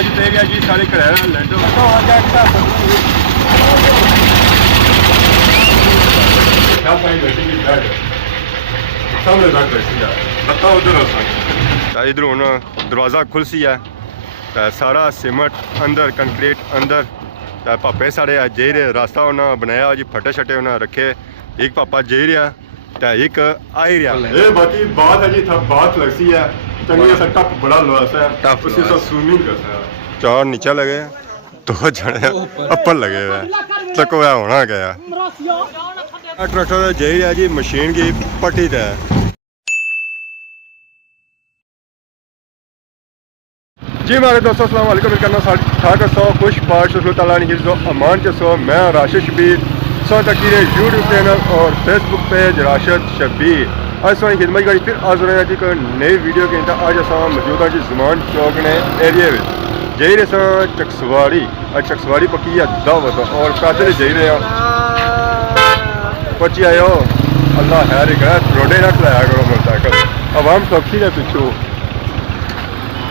अज पे गया जी सारे घर लैंटर इधर हूँ दरवाज़ा खुल सी है सारा सीमेंट अंदर कंक्रीट अंदर पापे साढ़े जे रहे रास्ता उन्हें बनाया जी फटे शटे उन्हें रखे एक पापा जे रहा एक आई रहा ये बाकी बात है जी बात लगती है चंगी सा टप बड़ा लुआसा है टप उसी सा स्विमिंग करता है चार नीचे लगे दो जने ऊपर लगे हुए चको होना क्या ट्रैक्टर जे रहा जी मशीन की पट्टी है जी हमारे दोस्तों अस्सलाम वालेकुम करना ठाक सो खुश बाश ताला हिफ्ज़ो अमान के सो मैं राशिद शबीर सो तकीर यूट्यूब चैनल और फेसबुक पेज राशिद शबीर आज सोनी खिदमत करी फिर आज रहे जी कोई नई वीडियो के अंदर आज अस मौजूद जी ज़मान चौक ने एरिए में जई रहे सा चकसवारी आज चकसवारी पक्की है दावत और पैदल जई रहे पची आयो अल्लाह खैर करे रोडे ना खलाया करो मोटरसाइकिल अवाम टॉक्सी ने पिछू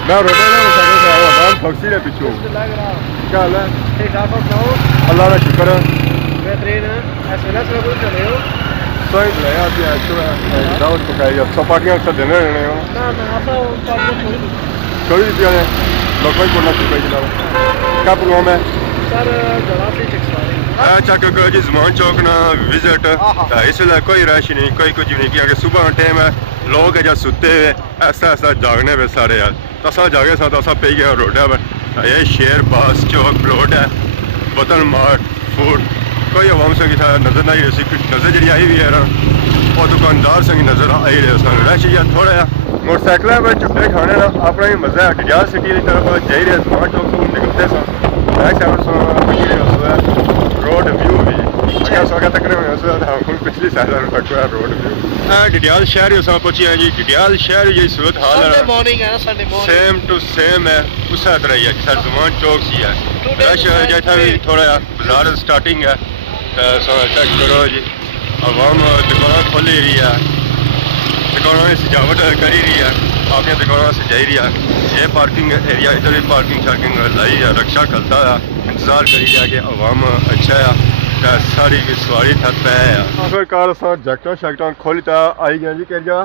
मैं रोडे ना मोटरसाइकिल से आया अवाम टॉक्सी ने पिछू क्या हाल है ठीक ठाक अल्लाह का शुक्र है बेहतरीन है ऐसे ना सब चले हो सही ले आती है तो दावत पकाई अब चपाटियां अक्सर देने रहने हो ना आपा छोड़ दी थी लोगों को ना चुका जनाब क्या प्रोग्राम है सर जनाब से चकसवारी चक जी ज़मान चौक ना विजिट इस वे कोई रश नहीं कोई कुछ नहीं किया सुबह टाइम है लोग है सुते हुए ऐसा ऐसा जागने पे सारे यार असा जागे सा तो पे गया रोडा पर ये शेर बास चौक रोड है वतन मार्ट फूड कोई अवाम संग नजर नहीं रही नजर जी आई हुई है ना और दुकानदार संग नजर आई रहे रश या थोड़ा मोटरसाइकिल पर चुप्पे खाने का अपना ही मजा है डडियाल सिटी की तरफ जाई रहे ज़मान चौक से निकलते सन बैक साइड रोड व्यू भी अगर स्वागत तक हम पिछली साइड तक रोड व्यू डडियाल शहर ही पहुंची है जी डडियाल शहर यही सूरत हाल है सेम टू सेम है उस तरह ही है सर ज़मान चौक सी है रश जैसा भी थोड़ा बाजार स्टार्टिंग है चेक करो जी अवाम दुकान खोली रही है दुकानों में सजावट करी रही है अपनी दुकानों सजाई रही है ये पार्किंग एरिया इधर भी पार्किंग शार्किंग लाई है रक्षा करता है इंतजार करी रहा कि अवाम अच्छा है सारी की सवारी थक पे है आखिरकार असां जैकटां शैकटां खोली ता आई गया जी कह जा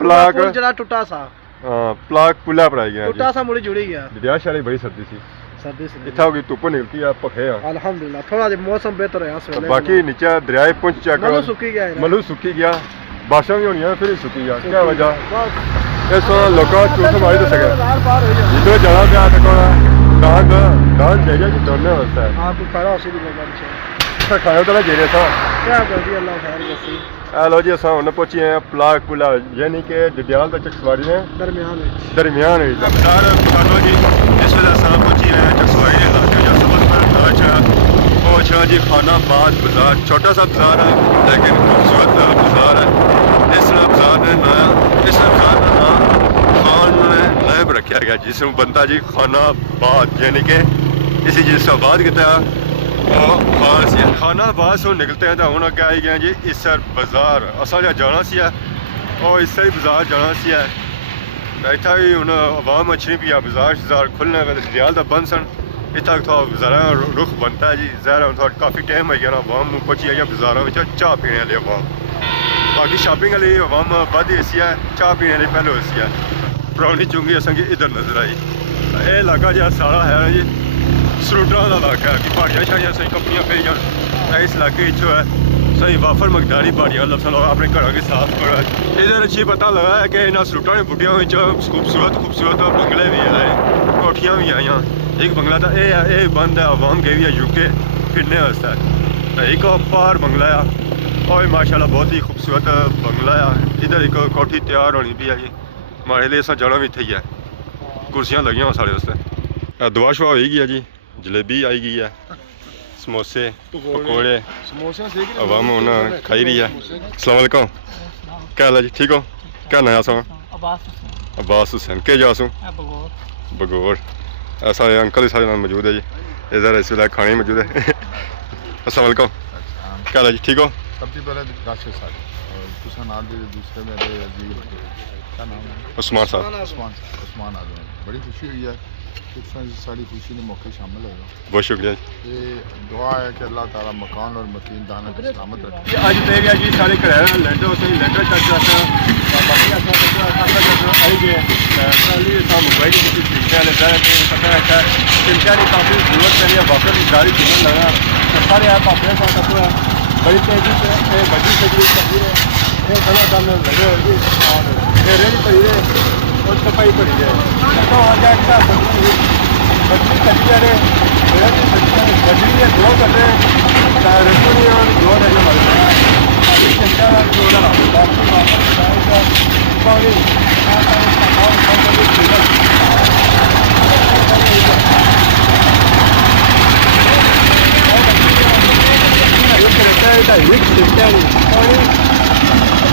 प्लाक जरा टूटा सा प्लाक पुला पर आई गया टूटा सा मुड़ी जुड़ी गया डडियाल शहर बड़ी सर्दी सी इतना होगी धुप निकलती है पखे अल्हम्दुलिल्लाह थोड़ा मौसम बेहतर है बाकी नीचे दरिया पुंछ चेक मलू सुखी गया बारिशां भी होनी फिर सुखी गया क्या वजह इस लोग झूठ मारी तो सके जिधर जगह पे आ सको दान दान चाहिए कि दौड़ने वास्ते आपको खाना उसी की खाया तो ना जे रहा था क्या कर दिया अल्लाह खैर जैसी हेलो जी असां हुन पहुंची हैं प्लाक पुला यानी कि डडियाल का चकसवारी ने दरमियान जी इस वजह असां पहुंची हैं चकसवारी ने इलाके जो सबसे पहले पहुंचा जी खानाबाद बाजार छोटा सा बाजार है लेकिन खूबसूरत बाजार है इस बाजार ने नाम खान ने नायब रखा गया जिसमें बनता जी खानाबाद यानी कि इसी चीज़ से आबाद किया खान से खानाबाद से निकलते हैं तो हूँ अगर आई गए जी इसर बाजार असा जाना सी है और इसर ही बाजार जाना सी है इतना भी हूँ अवाम अच्छी नहीं पिया बाजार शजार खुलने डडियाल का बंद सन इतना थोड़ा बाजारा रुख बनता है जी ज़ाहिर थोड़ा काफ़ी टाइम हो गया ना अवाम पहुंची आई बाजारों में चाह पीने वाले अवाम बाकी शॉपिंग वाली अवाम बद ऐसी है चाह पीने वाली पहले ऐसी है पुरानी चुंगी असेंगी इधर नजर आई ये इलाका जो सारा है जी सरूटा का इलाका है कि पहाड़ियां शाड़ियां सही कंपनियां पे इस इलाके है सही वाफर मकदारी पहाड़ियां लोग अपने घरों के साथ पड़ा इधर अच्छी पता लगा है कि इन्होंने सरूटा ने बुटिया खूबसूरत बंगले भी है कोठियां भी आई एक बंगला तो ये बंद है अवाम गई हुई है यूके फिरने वास्ते एक पार बंगला है और माशाल्लाह बहुत ही खूबसूरत बंगला है इधर एक कोठी तैयार होनी भी है हमारे लिए असा जाना भी थी है कुर्सियां लगी हुई साढ़े वास्ते दुआ शुआ हो गई है जी जलेबी आई गई है समोसे पकौड़े अवाम उन्हें खाई रही है अस्सलाम वालेकुम क्या हाल है जी ठीक हो क्या नया सो अब्बास हुसैन के जासू बगौर ऐसा अंकल ही सारे नाम मौजूद है जी इधर इस वे खाने मौजूद है अस्सलाम वालेकुम क्या हाल है जी ठीक हो सबसे पहले राशिद साहब और नाल दूसरे मेरे अजीज क्या नाम है उस्मान साहब उस्मान आदमी बड़ी खुशी हुई है साड़ी खुशी ने मौके शामिल होगा। बहुत शुक्रिया ये दुआ है कि अल्लाह ताला मकान और मकीन दाना की सलामत रखे। अज तेरिया जी सारे घर लैंटर से लैंटर चक बाकी आई गए मोबाइल की चिंता लगा पता है चिंता की काफ़ी जरूरत है वापस गाड़ी घूमने लगा सारे आप अपने साथ बड़ी तेजी से बड़ी तकलीफ करती है ये बड़ा काम लगे होगी और रेडी पड़ी है और सफाई पड़ी है तो आ जाएगा बजरी चली जा रहे बजरी है दो कर रहे रसोई और दो रहने वाले चिंता बाकी वापस पानी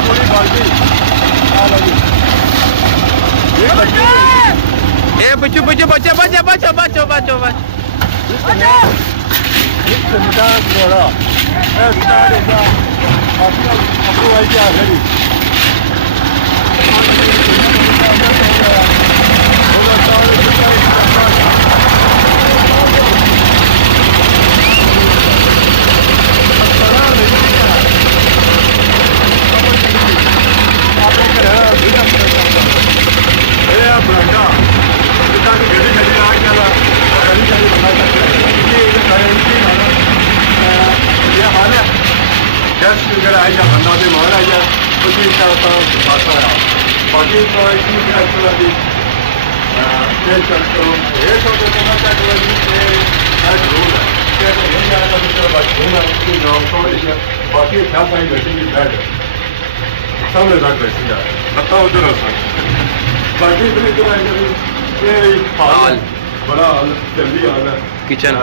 पूरी बाल्टी बच्चों बच्चों बच्चों बच्चों बच्चों बच्चों बच्चों बाकी क्या सारी बैठेंगी बैठ सामने तक बैठी है बताओ उधर बाकी हाल बड़ा हाल जल्दी हाल है किचन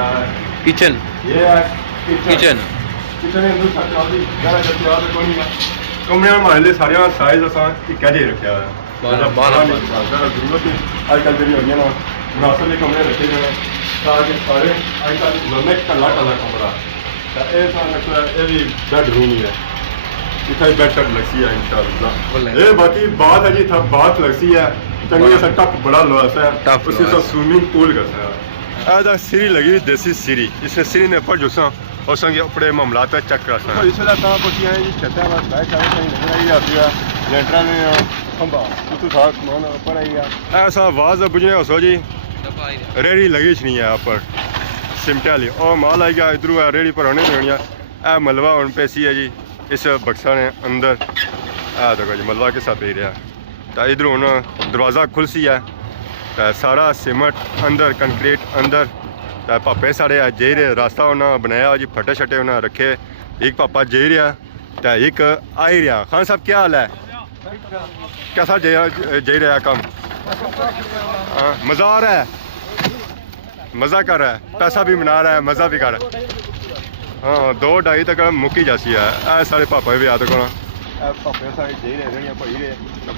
किचन ये है किचन किचन कमरे हमारे लिए सारे साइज असा इक्का जे रखा है जरूरत अजकल जी हुई ना मुनासिब के कमरे रखे गए ताकि सारे अजकल लम्बे कला कला कमरा ये भी बेड रूम ही है इतना बेड शर्ट लगसी है इंशाल्लाह ये बाकी बात है जी था बात लगसी है चंगी सा टप बड़ा लोसा है उसके साथ स्विमिंग पूल करता है आधा सीरी लगी देसी सीरी इसने सीरी ने पर जो सा और संग अपने मामलात चेक करता है इसलिए कहाँ पहुँची है जी छत्ता बस बैठ कर कहीं नहीं रही जाती है लेंटरा ने खंबा तू था मान ऊपर आई है ऐसा आवाज़ बुझने हो सो जी रेडी लगी नहीं है यहाँ पर सिमटा ली और माल आई गया इधर रेडी पर होने नहीं है ए मलबा हूँ पैसी है जी इस बक्सा ने अंदर आ देखो जी मलबा के साथ ही रहा तो इधर हूँ दरवाज़ा खुल सी है तो सारा सीमेंट अंदर कंक्रीट अंदर तो पापे साढ़े जाई रहे रास्ता उन्हें बनाया जी फटे शटे उन्हें रखे एक पापा जाई रहा तो एक आई रहा खान साहब क्या हाल है कैसा जाई रहा काम मज़ा आ रहा है मज़ा कर रहा है पैसा भी मना रहा है मज़ा भी कर रहा है हाँ 2-2.5 तक मुक्की जासी है सारे पापा भी याद करो पापे सारे जाई रहे भाई रहे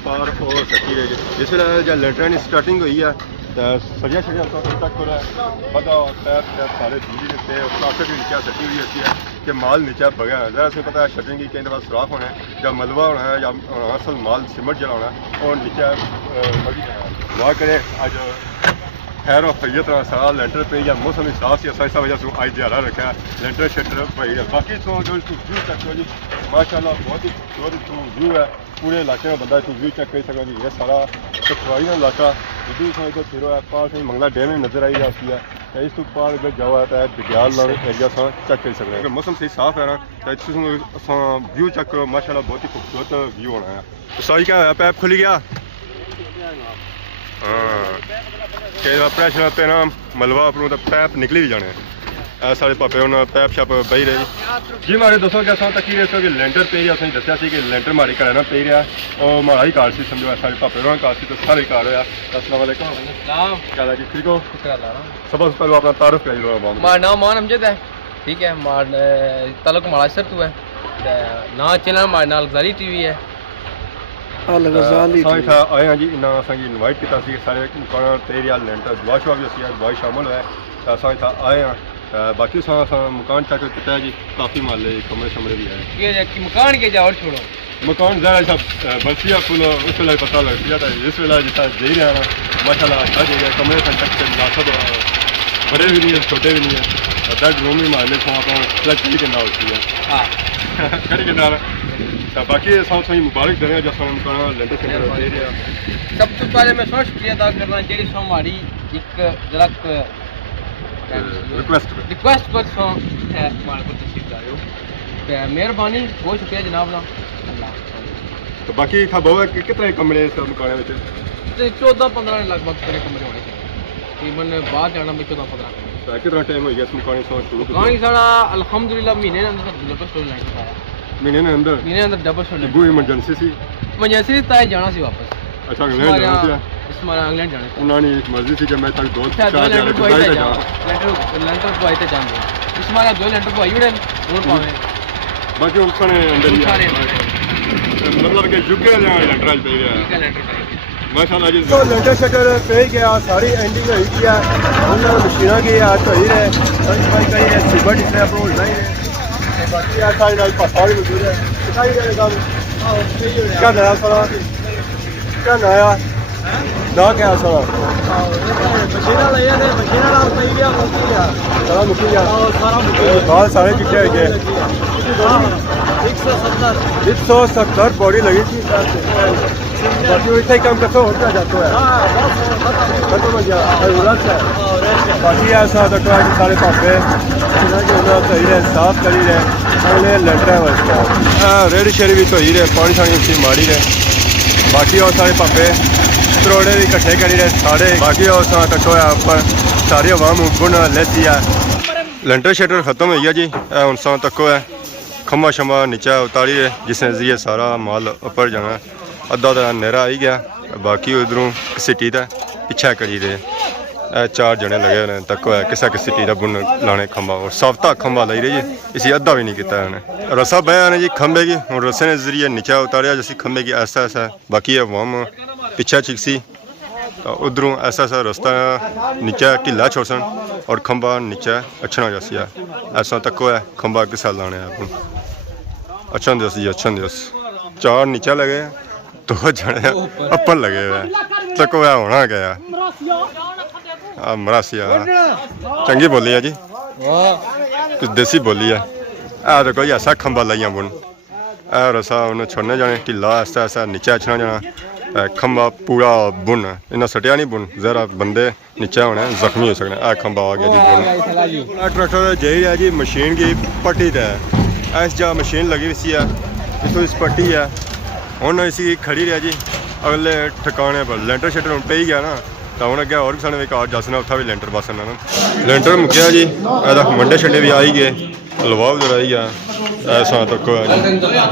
पार और सकी रहे जिसले जब लेंटर की स्टार्टिंग हुई है सरिया शरिया तक बदा पैर सारे बिजली देते प्लास्टिक की नीचे सटी हुई होती है कि माल नीचे बगैर जरा से पता है शटरिंग की कई दफ़ा सुराख होना है या मलबा होना है या असल माल सिमट जला होना है और नीचे दुआ करे आज खैर और खैरियत सारा लेंटर पे या मौसम साफ से ऐसा वजह से आज दिहाड़ा रखा है लेंटर शेटर भाई बाकी तो जो व्यू चेक करो जी माशाल्लाह बहुत ही खूबसूरत व्यू है पूरे इलाके में बंदा व्यू चेक कर सकता जी ये सारा चकसवारी का इलाका इधर इधर फिरो है पास मंगला डैम में नजर आई जाती है इस तो पार इधर जाओ है तो दरियाल एरिया सा चेक कर सकते हैं मौसम सही साफ है ना तो व्यू चेक करो माशाल्लाह बहुत ही खूबसूरत व्यू होना है तो सही क्या है पैप खुल गया हाँ प्रेशर पे ना मलबा अपनों तो पैप निकली भी जाने सारे पापे उन्हें पैप शैप बही रही जी मारे दोस्तों क्या तक ही कि लेंटर पे असं दसिया कि लेंटर मारे घर ना पे रहा और माड़ा ही कार से समझो सारे पापे उन्होंने कार से तो सारे कार होया अस्सलाम वालेकुम क्या जी ठीक हो सबसे पहले अपना तारुफ कर मार नाम मान अमजद है ठीक है मार तालुक महाराष्ट्र तू है ना चैनल मार नाल गजाली टीवी है आए हैं जी इन्ना असेंगी इनवाइट किया सारे मकान तेरिया लेंटर दुआ शुआ भी असी दुआ शामिल होया असा इतना आए हैं बाकी मकान चेक किया जी काफ़ी माले कमरे शमरे भी है मकान के जाओ छोड़ो मकान ज़रा सब बसिया फुल उस वेले पता लग गया था इस वेले जितना दे रहा है माशाल्लाह अच्छा दे रहा कमरे तक मुनासिब बड़े भी नहीं है छोटे भी नहीं है बेड रूम ही मान ले आप फ्लैट की कितना होती है हाँ कड़ी कितना बाकी सब सही मुबारक देने जैसा मकान लेंटर सेंटर दे रहा सब तो पहले मैं सोच शुक्रिया अदा करना जी सो हमारी एक जरा रिक्वेस्ट पर सो है हमारे को तशरीफ ला रहे हो मेहरबानी बहुत शुक्रिया जनाब ना अल्लाह तो बाकी था बहुत कितने कमरे सब मकान में 14-15 लगभग तेरे कमरे होने तकरीबन बाहर जाना भी 14-15 कितना टाइम हो गया इस मकान से शुरू कहानी सारा अल्हम्दुलिल्लाह महीने के अंदर डबल स्टोर लैंड पाया महीने के अंदर डबल स्टोर कोई इमरजेंसी सी इमरजेंसी ताए जाना सी वापस अच्छा इंग्लैंड जाना सी हमारा इंग्लैंड जाना उन्होंने एक मर्जी थी कि मैं तक 2-4 लेंटर को आते इस हमारा 2 लेंटर को आई उड़े और पावे बाकी उनने अंदर ही मतलब कि जुगे लेंटर आज पे गया माशाल्लाह जी तो लेंटर शटर पे गया सारी एंडिंग हुई गया उन्होंने मशीना की आज तो ही रहे भाई कहीं है सिबट इसने अपना होना ही है बाकी ऐसा ही नाल पासा भी मौजूद है दिखाई देगा क्या नया सारा क्या नया ना क्या सारा मशीना ले जाते मशीना नाल पई गया सारा मुकी गया बाल सारे चिट्टे हो गए 170 बॉडी लगी थी बाकी वैसे ही काम करते होता जाता है खत्म हो गया बाकी ऐसा तक सारे पापे सही रहे साफ करी रहे अगले लेटर है रेड शेरी भी धोई रहे पानी शानी उसकी मारी रहे बाकी और सारे पापे तरोड़े भी कट्ठे करी रहे सारे बाकी और सारा तक ऊपर सारी आवाम गुण लेती है लेंटर शेटर खत्म हो गया जी हूँ सा तक है खम्बा शम्बा नीचा उतारी है जिसने ये सारा माल ऊपर जाना अद्धा तो नेरा आई गया बाकी उधरों सिटी का पिछा करी रहे 4 जने लगे हुए तक है किसा कि सिटी का बुन लाने खम्बा और साफ्ता खम्बा लाई रही है इसी अद्धा भी नहीं किया उन्हें रसा बया ने जी खम्बे की और रसे ने जरिए नीचा उतारिया जैसे खम्बे की ऐसा ऐसा बाकी अवाम पिछा चिकसी तो उधरों ऐसा ऐसा रास्ता नीचा ढिला छोड़सन और खम्बा नीचा अच्छा जैसी है ऐसा तक है खम्बा किसा लाने अच्छा दिवस जी अच्छा दिवस 4 नीचा लगे 2 जने अप्पर लगे हुए तक होना गया मरासिया चंगी बोली है जी कुछ देसी बोली है देखो जी ऐसा खम्बा लाइया बुन रसा उन्हें छोड़ने जाने ढिला ऐसा ऐसा नीचा अच्छना जाना खम्बा पूरा बुन इन्ना सटिया नहीं बुन जरा बंदे नीचे होने जख्मी हो सकते खम्बा आ गया जी बुन ट्रैक्टर जाई है जी मशीन की पट्टी है इस जगह मशीन लगी हुई सी है इतों इस पट्टी है हूँ इसी खड़ी रहा जी अगले ठिकाने पर लेंटर शेटर हूँ पे ही गया ना तो हूँ अगे और भी सानू एक आठ दसना उत्था भी लेंटर बस ना लेंटर मुक्या जी मंडे शंडे भी आई गए लवा उधर आई गया ऐसा तक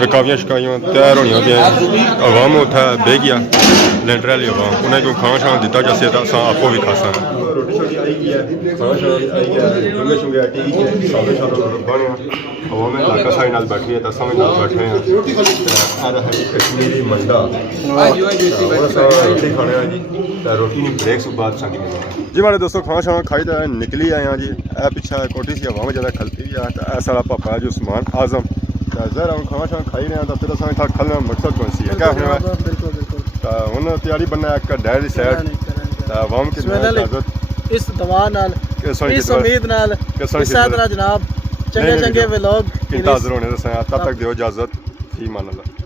रकावियाँ शकावियाँ तैयार होनी पे अवाम उत्थे बह गया लेंटर वाली अवाम उन्हें कोई खाना शाना दिता जैसे तो अस आपो भी खा सकते रोटी छोटी आई गया खाना शाना आई गया डूंगे शुंगे आटी सारे बने अवाम इलाका सारे नाल बैठी है दस में नाल बैठे हैं कश्मीरी मंडा रोटी खाने जी रोटी नहीं ब्रेक सुबह बाद संगी जी हमारे दोस्तों खाना शाना खाई तो निकली आए हैं जी पिछा कोठी सी हवा में ज़्यादा खलती है तो ऐसा पापा है जो उस्मान आजम जर हम खाना शाना खाई रहे हैं तो फिर असें खलने मकसद कौन सी है क्या हूँ तैयारी बनना एक डायरी सैड अवाम की इजाजत इस दुआ नाल इस उम्मीद नाल इस तरह जनाब चंगे चंगे व्लॉग इंतजार होने तब तक दियो इजाजत फी मान अल्लाह।